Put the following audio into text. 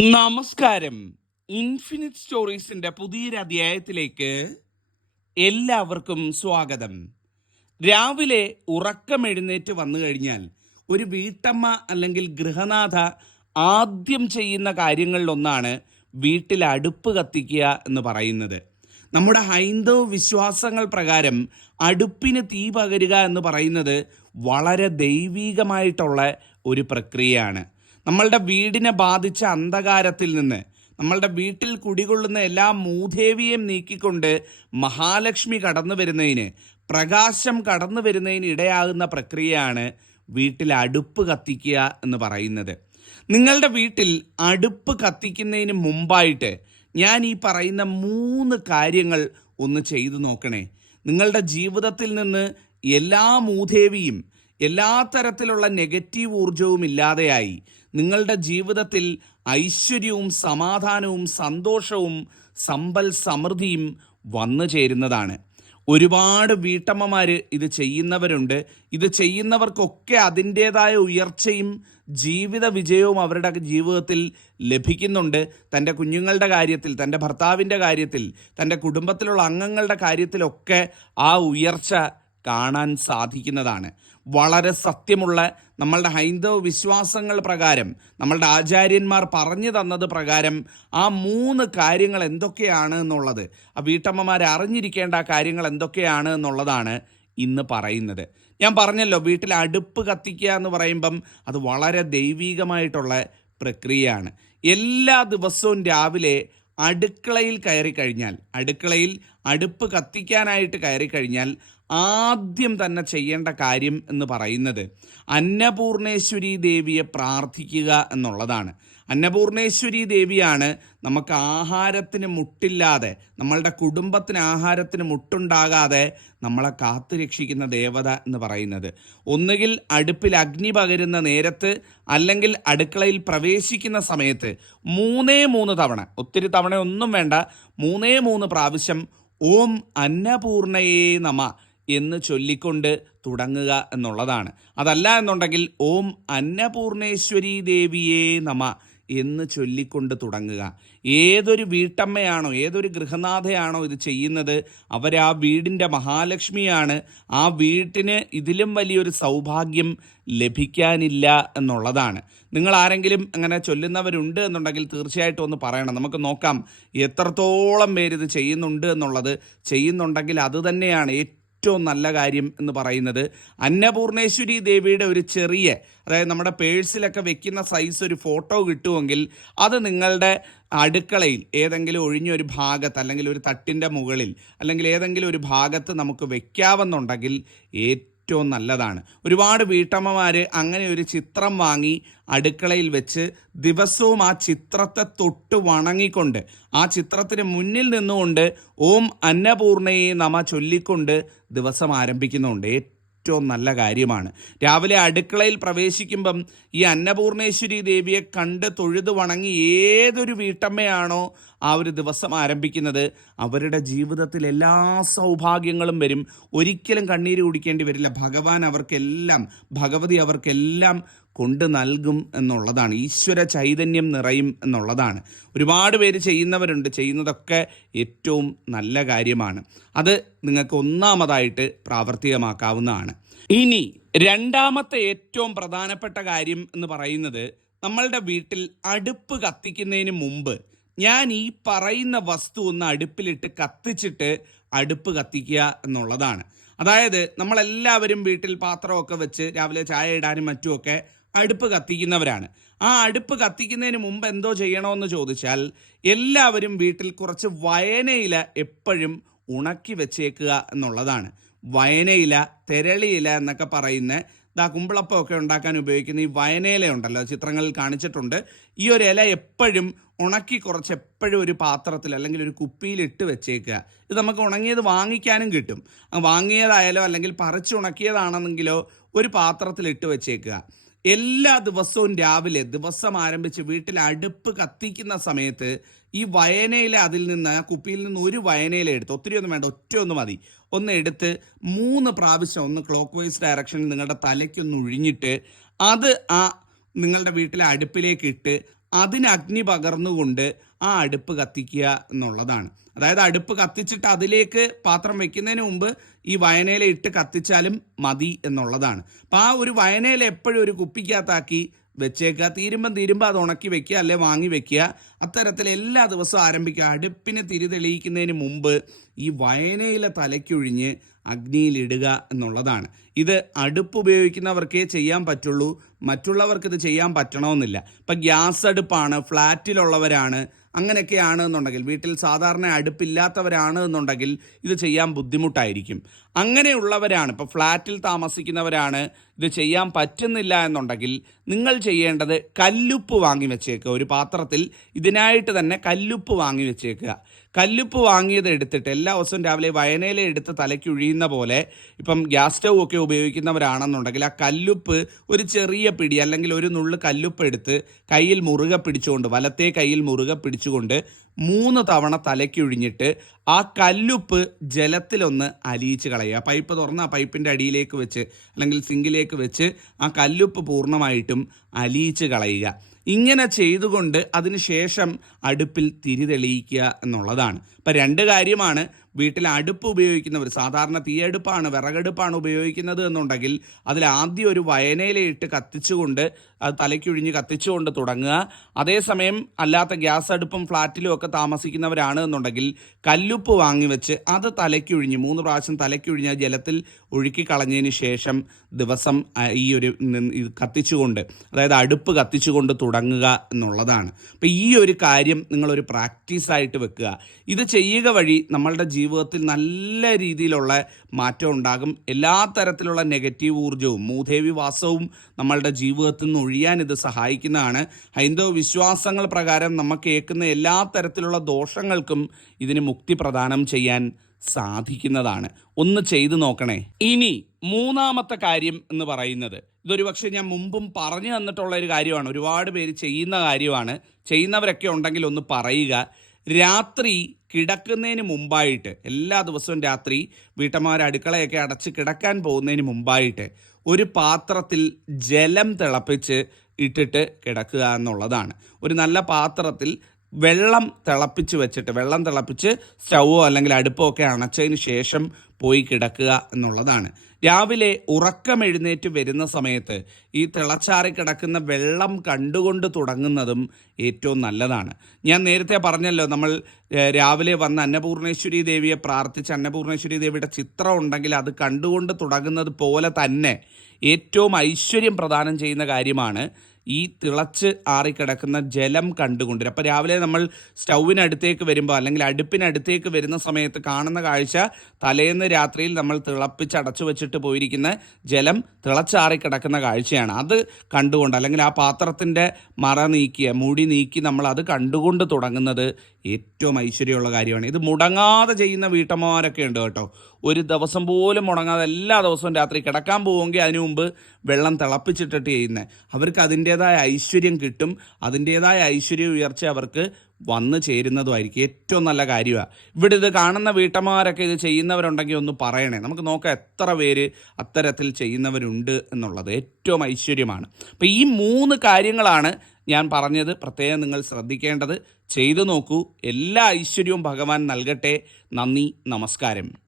നമസ്കാരം. ഇൻഫിനിറ്റ് സ്റ്റോറീസിന്റെ പുതിയൊരു അധ്യായത്തിലേക്ക് എല്ലാവർക്കും സ്വാഗതം. രാവിലെ ഉറക്കമെഴുന്നേറ്റ് വന്നു കഴിഞ്ഞാൽ ഒരു വീട്ടമ്മ അല്ലെങ്കിൽ ഗൃഹനാഥ ആദ്യം ചെയ്യുന്ന കാര്യങ്ങളിലൊന്നാണ് വീട്ടിൽ അടുപ്പ് കത്തിക്കുക എന്ന് പറയുന്നത്. നമ്മുടെ ഹൈന്ദവ വിശ്വാസങ്ങൾ പ്രകാരം അടുപ്പിന് തീ പകരുക എന്ന് പറയുന്നത് വളരെ ദൈവീകമായിട്ടുള്ള ഒരു പ്രക്രിയയാണ്. നമ്മളുടെ വീടിനെ ബാധിച്ച അന്ധകാരത്തിൽ നിന്ന് നമ്മളുടെ വീട്ടിൽ കുടികൊള്ളുന്ന എല്ലാ മൂദേവിയെയും നീക്കിക്കൊണ്ട് മഹാലക്ഷ്മി കടന്നു വരുന്നതിന് പ്രകാശം കടന്നു വരുന്നതിന് ഇടയാകുന്ന പ്രക്രിയയാണ് വീട്ടിൽ അടുപ്പ് കത്തിക്കുക എന്ന് പറയുന്നത്. നിങ്ങളുടെ വീട്ടിൽ അടുപ്പ് കത്തിക്കുന്നതിന് മുമ്പായിട്ട് ഞാൻ ഈ പറയുന്ന മൂന്ന് കാര്യങ്ങൾ ഒന്ന് ചെയ്തു നോക്കണേ. നിങ്ങളുടെ ജീവിതത്തിൽ നിന്ന് എല്ലാ മൂദേവിയും എല്ലാ തരത്തിലുള്ള നെഗറ്റീവ് ഊർജവും ഇല്ലാതെയായി നിങ്ങളുടെ ജീവിതത്തിൽ ഐശ്വര്യവും സമാധാനവും സന്തോഷവും സമ്പൽ സമൃദ്ധിയും വന്നു ചേരുന്നതാണ്. ഒരുപാട് വീട്ടമ്മമാർ ഇത് ചെയ്യുന്നവരുണ്ട്. ഇത് ചെയ്യുന്നവർക്കൊക്കെ അതിന്റേതായ ഉയർച്ചയും ജീവിത വിജയവും അവരുടെ ജീവിതത്തിൽ ലഭിക്കുന്നുണ്ട്. തന്റെ കുഞ്ഞുങ്ങളുടെ കാര്യത്തിൽ തന്റെ ഭർത്താവിന്റെ കാര്യത്തിൽ തന്റെ കുടുംബത്തിലുള്ള അംഗങ്ങളുടെ കാര്യത്തിലൊക്കെ ആ ഉയർച്ച കാണാൻ സാധിക്കുന്നതാണ്. വളരെ സത്യമുള്ള നമ്മളുടെ ഹൈന്ദവ വിശ്വാസങ്ങൾ പ്രകാരം നമ്മളുടെ ആചാര്യന്മാർ പറഞ്ഞു തന്നത് പ്രകാരം ആ മൂന്ന് കാര്യങ്ങൾ എന്തൊക്കെയാണ് എന്നുള്ളത് ആ വീട്ടമ്മമാർ അറിഞ്ഞിരിക്കേണ്ട കാര്യങ്ങൾ എന്തൊക്കെയാണ് എന്നുള്ളതാണ് ഇന്ന് പറയുന്നത്. ഞാൻ പറഞ്ഞല്ലോ വീട്ടിൽ അടുപ്പ് കത്തിക്കുക എന്ന് പറയുമ്പം അത് വളരെ ദൈവീകമായിട്ടുള്ള പ്രക്രിയയാണ്. എല്ലാ ദിവസവും രാവിലെ അടുക്കളയിൽ കയറി കഴിഞ്ഞാൽ അടുക്കളയിൽ അടുപ്പ് കത്തിക്കാനായിട്ട് കയറി കഴിഞ്ഞാൽ ആദ്യം തന്നെ ചെയ്യേണ്ട കാര്യം എന്ന് പറയുന്നത് അന്നപൂർണേശ്വരി ദേവിയെ പ്രാർത്ഥിക്കുക എന്നുള്ളതാണ്. അന്നപൂർണേശ്വരി ദേവിയാണ് നമുക്ക് ആഹാരത്തിന് മുട്ടില്ലാതെ നമ്മളുടെ കുടുംബത്തിന് ആഹാരത്തിന് മുട്ടുണ്ടാകാതെ നമ്മളെ കാത്തു രക്ഷിക്കുന്ന ദേവത എന്ന് പറയുന്നത്. ഒന്നുകിൽ അടുപ്പിൽ അഗ്നി പകരുന്ന നേരത്ത് അല്ലെങ്കിൽ അടുക്കളയിൽ പ്രവേശിക്കുന്ന സമയത്ത് മൂന്നേ മൂന്ന് തവണ ഒത്തിരി തവണ ഒന്നും വേണ്ട മൂന്നേ മൂന്ന് പ്രാവശ്യം ഓം അന്നപൂർണയേ നമ എന്ന് ചൊല്ലിക്കൊണ്ട് തുടങ്ങുക എന്നുള്ളതാണ്. അതല്ല എന്നുണ്ടെങ്കിൽ ഓം അന്നപൂർണേശ്വരി ദേവിയെ നമ എന്ന് ചൊല്ലിക്കൊണ്ട് തുടങ്ങുക. ഏതൊരു വീട്ടമ്മയാണോ ഏതൊരു ഗൃഹനാഥയാണോ ഇത് ചെയ്യുന്നത് അവർ ആ വീടിന്റെ മഹാലക്ഷ്മിയാണ്. ആ വീട്ടിന് ഇതിലും വലിയൊരു സൗഭാഗ്യം ലഭിക്കാനില്ല എന്നുള്ളതാണ്. നിങ്ങൾ ആരെങ്കിലും അങ്ങനെ ചൊല്ലുന്നവരുണ്ട് എന്നുണ്ടെങ്കിൽ തീർച്ചയായിട്ടും ഒന്ന് പറയണം. നമുക്ക് നോക്കാം എത്രത്തോളം പേര് ഇത് ചെയ്യുന്നുണ്ട് എന്നുള്ളത്. ചെയ്യുന്നുണ്ടെങ്കിൽ അത് തന്നെയാണ് ഏറ്റവും നല്ല കാര്യം എന്ന് പറയുന്നത് അന്നപൂർണേശ്വരി ദേവിയുടെ ഒരു ചെറിയ അതായത് നമ്മുടെ പേഴ്സിലൊക്കെ വെക്കുന്ന സൈസ് ഒരു ഫോട്ടോ കിട്ടുമെങ്കിൽ അത് നിങ്ങളുടെ അടുക്കളയിൽ ഏതെങ്കിലും ഒഴിഞ്ഞ ഒരു ഭാഗത്ത് അല്ലെങ്കിൽ ഒരു തട്ടിന്റെ മുകളിൽ അല്ലെങ്കിൽ ഏതെങ്കിലും ഒരു ഭാഗത്ത് നമുക്ക് വെക്കാമെന്നുണ്ടെങ്കിൽ ഏറ്റവും നല്ലതാണ്. ഒരുപാട് വീട്ടമ്മമാർ അങ്ങനെ ഒരു ചിത്രം വാങ്ങി അടുക്കളയിൽ വെച്ച് ദിവസവും ആ ചിത്രത്തെ തൊട്ട് വണങ്ങിക്കൊണ്ട് ആ ചിത്രത്തിന് മുന്നിൽ നിന്നുകൊണ്ട് ഓം അന്നപൂർണയെ നമ ചൊല്ലിക്കൊണ്ട് ദിവസം ആരംഭിക്കുന്നുണ്ട്. ഏറ്റവും നല്ല കാര്യമാണ്. രാവിലെ അടുക്കളയിൽ പ്രവേശിക്കുമ്പം ഈ അന്നപൂർണേശ്വരി ദേവിയെ കണ്ട് തൊഴുതു വണങ്ങി ഏതൊരു വീട്ടമ്മയാണോ ആ ഒരു ദിവസം ആരംഭിക്കുന്നത്. അവരുടെ ജീവിതത്തിൽ എല്ലാ സൗഭാഗ്യങ്ങളും വരും. ഒരിക്കലും കണ്ണീര് കുടിക്കേണ്ടി വരില്ല. ഭഗവാൻ അവർക്കെല്ലാം ഭഗവതി അവർക്കെല്ലാം കൊണ്ട് നൽകും എന്നുള്ളതാണ്. ഈശ്വര ചൈതന്യം നിറയും എന്നുള്ളതാണ്. ഒരുപാട് പേര് ചെയ്യുന്നവരുണ്ട്. ചെയ്യുന്നതൊക്കെ ഏറ്റവും നല്ല കാര്യമാണ്. അത് നിങ്ങൾക്ക് ഒന്നാമതായിട്ട് പ്രാവർത്തികമാക്കാവുന്നതാണ്. ഇനി രണ്ടാമത്തെ ഏറ്റവും പ്രധാനപ്പെട്ട കാര്യം എന്ന് പറയുന്നത് നമ്മളുടെ വീട്ടിൽ അടുപ്പ് കത്തിക്കുന്നതിന് മുമ്പ് ഞാൻ ഈ പറയുന്ന വസ്തു ഒന്ന് അടുപ്പിലിട്ട് കത്തിച്ചിട്ട് അടുപ്പ് കത്തിക്കുക എന്നുള്ളതാണ്. അതായത് നമ്മളെല്ലാവരും വീട്ടിൽ പാത്രമൊക്കെ വെച്ച് രാവിലെ ചായ ഇടാനും മറ്റുമൊക്കെ അടുപ്പ് കത്തിക്കുന്നവരാണ്. ആ അടുപ്പ് കത്തിക്കുന്നതിന് മുമ്പ് എന്തോ ചെയ്യണമെന്ന് ചോദിച്ചാൽ എല്ലാവരും വീട്ടിൽ കുറച്ച് വയനയില എപ്പോഴും ഉണക്കി വെച്ചേക്കുക എന്നുള്ളതാണ്. വയനയില തെരളിയില എന്നൊക്കെ പറയുന്ന ഇതാ കുമ്പിളപ്പമൊക്കെ ഉണ്ടാക്കാൻ ഉപയോഗിക്കുന്ന ഈ വയനയില ഉണ്ടല്ലോ ചിത്രങ്ങളിൽ കാണിച്ചിട്ടുണ്ട്. ഈ ഒരു ഇല എപ്പോഴും ഉണക്കി കുറച്ച് എപ്പോഴും ഒരു പാത്രത്തിൽ അല്ലെങ്കിൽ ഒരു കുപ്പിയിൽ ഇട്ട് വെച്ചേക്കുക. ഇത് നമുക്ക് ഉണങ്ങിയത് വാങ്ങിക്കാനും കിട്ടും. വാങ്ങിയതായാലോ അല്ലെങ്കിൽ പറിച്ചുണക്കിയതാണെന്നെങ്കിലോ ഒരു പാത്രത്തിൽ ഇട്ട് വെച്ചേക്കുക. എല്ലാ ദിവസവും രാവിലെ ദിവസം ആരംഭിച്ച് വീട്ടിൽ അടുപ്പ് കത്തിക്കുന്ന സമയത്ത് ഈ വയനയില അതിൽ നിന്ന് ആ കുപ്പിയിൽ നിന്ന് ഒരു വയനയില എടുത്ത് ഒത്തിരി ഒന്നും വേണ്ട ഒറ്റ ഒന്ന് മതി. ഒന്ന് എടുത്ത് മൂന്ന് പ്രാവശ്യം ഒന്ന് ക്ലോക്ക് വൈസ് ഡയറക്ഷനിൽ നിങ്ങളുടെ തലയ്ക്കൊന്ന് ഒഴിഞ്ഞിട്ട് അത് ആ നിങ്ങളുടെ വീട്ടിലെ അടുപ്പിലേക്ക് ഇട്ട് അതിന് അഗ്നി പകർന്നുകൊണ്ട് ആ അടുപ്പ് കത്തിക്കുക എന്നുള്ളതാണ്. അതായത് അടുപ്പ് കത്തിച്ചിട്ട് അതിലേക്ക് പാത്രം വെക്കുന്നതിന് മുമ്പ് ഈ വയനയില ഇട്ട് കത്തിച്ചാലും മതി എന്നുള്ളതാണ്. അപ്പം ആ ഒരു വയനയില എപ്പോഴും ഒരു കുപ്പിക്കകത്താക്കി വെച്ചേക്കുക. തീരുമ്പം തീരുമ്പോൾ അത് ഉണക്കി വെക്കുക അല്ലെ വാങ്ങി വെക്കുക. അത്തരത്തിൽ എല്ലാ ദിവസവും ആരംഭിക്കുക. അടുപ്പിനെ തിരി തെളിയിക്കുന്നതിന് മുമ്പ് ഈ വയനയില തലയ്ക്കൊഴിഞ്ഞ് അഗ്നിയിലിടുക എന്നുള്ളതാണ്. ഇത് അടുപ്പ് ഉപയോഗിക്കുന്നവർക്കേ ചെയ്യാൻ പറ്റുള്ളൂ. മറ്റുള്ളവർക്ക് ഇത് ചെയ്യാൻ പറ്റണമെന്നില്ല. ഇപ്പം ഗ്യാസ് അടുപ്പാണ്. ഫ്ലാറ്റിലുള്ളവരാണ്. അങ്ങനെയൊക്കെയാണ് എന്നുണ്ടെങ്കിൽ വീട്ടിൽ സാധാരണ അടുപ്പില്ലാത്തവരാണ് എന്നുണ്ടെങ്കിൽ ഇത് ചെയ്യാൻ ബുദ്ധിമുട്ടായിരിക്കും. അങ്ങനെയുള്ളവരാണ് ഇപ്പോൾ ഫ്ലാറ്റിൽ താമസിക്കുന്നവരാണ് ഇത് ചെയ്യാൻ പറ്റുന്നില്ല എന്നുണ്ടെങ്കിൽ നിങ്ങൾ ചെയ്യേണ്ടത് കല്ലുപ്പ് വാങ്ങി വെച്ചേക്കുക. ഒരു പാത്രത്തിൽ ഇതിനായിട്ട് തന്നെ കല്ലുപ്പ് വാങ്ങി വെച്ചേക്കുക. കല്ലുപ്പ് വാങ്ങിയത് എടുത്തിട്ട് എല്ലാ ദിവസവും രാവിലെ വയനയിലെ എടുത്ത് തലയ്ക്ക് ഒഴിയുന്ന പോലെ ഇപ്പം ഗ്യാസ് സ്റ്റൗ ഒക്കെ ഉപയോഗിക്കുന്നവരാണെന്നുണ്ടെങ്കിൽ ആ കല്ലുപ്പ് ഒരു ചെറിയ പിടി അല്ലെങ്കിൽ ഒരു നുള്ള് കല്ലുപ്പ് എടുത്ത് കയ്യിൽ മുറുകെ പിടിച്ചുകൊണ്ട് വലത്തെ കയ്യിൽ മുറുകെ പിടിച്ചുകൊണ്ട് മൂന്ന് തവണ തലയ്ക്കൊഴിഞ്ഞിട്ട് ആ കല്ലുപ്പ് ജലത്തിലൊന്ന് അലിയിച്ച് കളയുക. പൈപ്പ് തുറന്ന് ആ പൈപ്പിന്റെ അടിയിലേക്ക് വെച്ച് അല്ലെങ്കിൽ സിങ്കിലേക്ക് വെച്ച് ആ കല്ലുപ്പ് പൂർണമായിട്ടും അലിയിച്ച് കളയുക. ഇങ്ങനെ ചെയ്തുകൊണ്ട് അതിനുശേഷം അടുപ്പിൽ തിരി തെളിയിക്കുക എന്നുള്ളതാണ്. ഇപ്പം രണ്ട് കാര്യമാണ് വീട്ടിൽ അടുപ്പ് ഉപയോഗിക്കുന്നവർ സാധാരണ തീയടുപ്പാണ് വിറകടുപ്പാണ് ഉപയോഗിക്കുന്നത് എന്നുണ്ടെങ്കിൽ അതിൽ ആദ്യം ഒരു വയനയിലിട്ട് കത്തിച്ചുകൊണ്ട് അത് തലയ്ക്കൊഴിഞ്ഞ് കത്തിച്ചുകൊണ്ട് തുടങ്ങുക. അതേസമയം അല്ലാത്ത ഗ്യാസ് അടുപ്പും ഫ്ലാറ്റിലും ഒക്കെ താമസിക്കുന്നവരാണ് എന്നുണ്ടെങ്കിൽ കല്ലുപ്പ് വാങ്ങിവെച്ച് അത് തലയ്ക്കൊഴിഞ്ഞ് മൂന്ന് പ്രാവശ്യം തലയ്ക്കൊഴിഞ്ഞ് ജലത്തിൽ ഒഴുക്കി കളഞ്ഞതിന് ശേഷം ദിവസം ഈ ഒരു കത്തിച്ചുകൊണ്ട് അതായത് അടുപ്പ് കത്തിച്ചുകൊണ്ട് തുടങ്ങുക എന്നുള്ളതാണ്. അപ്പോൾ ഈ ഒരു കാര്യം നിങ്ങളൊരു പ്രാക്ടീസായിട്ട് വെക്കുക. ഇത് ചെയ്യുക വഴി നമ്മളുടെ ജീവിതത്തിൽ നല്ല രീതിയിലുള്ള മാറ്റം ഉണ്ടാകും. എല്ലാ തരത്തിലുള്ള നെഗറ്റീവ് ഊർജവും മൂദേവി വാസവും നമ്മളുടെ ജീവിതത്തിൽ നിന്ന് ഒഴിയാൻ ഇത് സഹായിക്കുന്നതാണ്. ഹൈന്ദവ വിശ്വാസങ്ങൾ പ്രകാരം നമുക്ക് കേൾക്കുന്ന എല്ലാ തരത്തിലുള്ള ദോഷങ്ങൾക്കും ഇതിന് മുക്തി പ്രദാനം ചെയ്യാൻ സാധിക്കുന്നതാണ്. ഒന്ന് ചെയ്തു നോക്കണേ. ഇനി മൂന്നാമത്തെ കാര്യം എന്ന് പറയുന്നത്. ഇതൊരു പക്ഷേ ഞാൻ മുമ്പും പറഞ്ഞു തന്നിട്ടുള്ള ഒരു കാര്യമാണ്. ഒരുപാട് പേര് ചെയ്യുന്ന കാര്യമാണ്. ചെയ്യുന്നവരൊക്കെ ഉണ്ടെങ്കിൽ ഒന്ന് പറയുക. രാത്രി കിടക്കുന്നതിന് മുമ്പായിട്ട് എല്ലാ ദിവസവും രാത്രി വീട്ടമ്മമാർ അടുക്കളയൊക്കെ അടച്ച് കിടക്കാൻ പോകുന്നതിന് മുമ്പായിട്ട് ഒരു പാത്രത്തിൽ ജലം തിളപ്പിച്ച് ഇട്ടിട്ട് കിടക്കുക എന്നുള്ളതാണ്. ഒരു നല്ല പാത്രത്തിൽ വെള്ളം തിളപ്പിച്ച് വെച്ചിട്ട് വെള്ളം തിളപ്പിച്ച് സ്റ്റൗവോ അല്ലെങ്കിൽ അടുപ്പോ ഒക്കെ അണച്ചതിന് ശേഷം പോയി കിടക്കുക എന്നുള്ളതാണ്. രാവിലെ ഉറക്കം എഴുന്നേറ്റ് വരുന്ന സമയത്ത് ഈ തിളച്ചാറി കിടക്കുന്ന വെള്ളം കണ്ടുകൊണ്ട് തുടങ്ങുന്നതും ഏറ്റവും നല്ലതാണ്. ഞാൻ നേരത്തെ പറഞ്ഞല്ലോ നമ്മൾ രാവിലെ വന്ന് അന്നപൂർണേശ്വരി ദേവിയെ പ്രാർത്ഥിച്ച് അന്നപൂർണേശ്വരി ദേവിയുടെ ചിത്രം ഉണ്ടെങ്കിൽ അത് കണ്ടുകൊണ്ട് തുടങ്ങുന്നത് പോലെ തന്നെ ഏറ്റവും ഐശ്വര്യം പ്രദാനം ചെയ്യുന്ന കാര്യമാണ് ഈ തിളച്ച് ആറിക്കിടക്കുന്ന ജലം കണ്ടുകൊണ്ടിരും അപ്പോൾ രാവിലെ നമ്മൾ സ്റ്റൗവിനടുത്തേക്ക് വരുമ്പോൾ അല്ലെങ്കിൽ അടുപ്പിനടുത്തേക്ക് വരുന്ന സമയത്ത് കാണുന്ന കാഴ്ച തലേന്ന് രാത്രിയിൽ നമ്മൾ തിളപ്പിച്ച് അടച്ചു വെച്ചിട്ട് പോയിരിക്കുന്ന ജലം തിളച്ചാറിക്കിടക്കുന്ന കാഴ്ചയാണ്. അത് കണ്ടുകൊണ്ട് അല്ലെങ്കിൽ ആ പാത്രത്തിന്റെ മറ നീക്കിയ മുടി നീക്കി നമ്മൾ അത് കണ്ടുകൊണ്ട് തുടങ്ങുന്നത് ഏറ്റവും ഐശ്വര്യമുള്ള കാര്യമാണ്. ഇത് മുടങ്ങാതെ ചെയ്യുന്ന വീട്ടമ്മമാരൊക്കെ ഉണ്ട് കേട്ടോ. ഒരു ദിവസം പോലും മുടങ്ങാതെ എല്ലാ ദിവസവും രാത്രി കിടക്കാൻ പോവുമെങ്കിൽ അതിനു മുമ്പ് വെള്ളം തിളപ്പിച്ചിട്ടിട്ട് ചെയ്യുന്നത് അവർക്ക് അതിന്റേതായ ഐശ്വര്യം കിട്ടും. അതിന്റേതായ ഐശ്വര്യ ഉയർച്ച അവർക്ക് വന്നു ചേരുന്നതുമായിരിക്കും. ഏറ്റവും നല്ല കാര്യമാണ് ഇവിടെ ഇത് കാണുന്ന വീട്ടമ്മമാരൊക്കെ ഇത് ചെയ്യുന്നവരുണ്ടെങ്കിൽ ഒന്ന് പറയണേ. നമുക്ക് നോക്കാം എത്ര പേര് അത്തരത്തിൽ ചെയ്യുന്നവരുണ്ട് എന്നുള്ളത്. ഏറ്റവും ഐശ്വര്യമാണ്. അപ്പം ഈ മൂന്ന് കാര്യങ്ങളാണ് ഞാൻ പറഞ്ഞത്. പ്രത്യേകം നിങ്ങൾ ശ്രദ്ധിക്കേണ്ടത്. ചെയ്തു നോക്കൂ. എല്ലാ ഐശ്വര്യവും ഭഗവാൻ നൽകട്ടെ. നന്ദി നമസ്കാരം.